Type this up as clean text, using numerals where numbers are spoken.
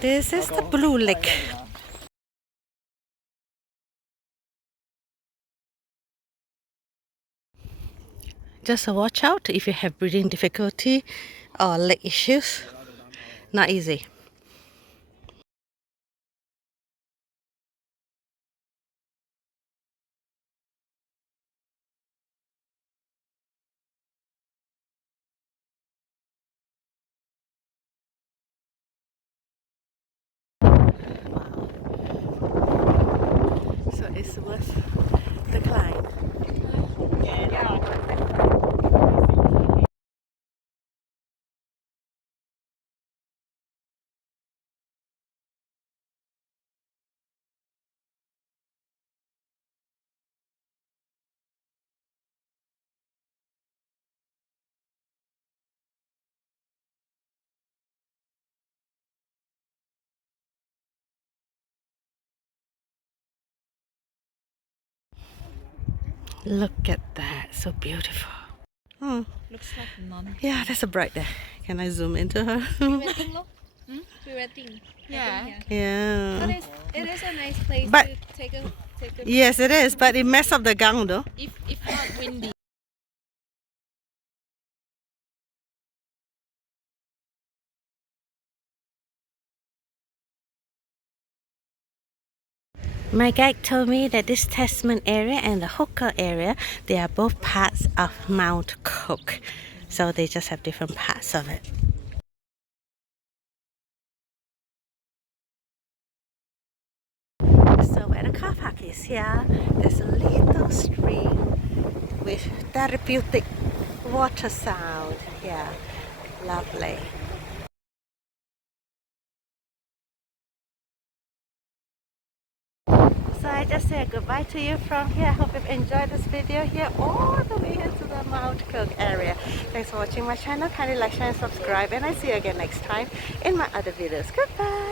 This is the Blue Lake. Just watch out if you have breathing difficulty or leg issues. Not easy. So it's worth the climb. Look at that, so beautiful. Hmm. Looks like none. Yeah, there's a bride there. Can I zoom into her? Pre-wedding, look. Pre-wedding. Yeah. Yeah. But it is a nice place But- to take a Yes, it is, but it messed up the gang though. If not windy. My guide told me that this Tasman area and the Hooker area, they are both parts of Mount Cook. So they just have different parts of it. So where the car park is here, there's a little stream with therapeutic water sound. Yeah, lovely. So I just say goodbye to you from here. I hope you've enjoyed this video here all the way into the Mount Cook area. Thanks for watching my channel. Kindly like, share and subscribe, and I'll see you again next time in my other videos. Goodbye.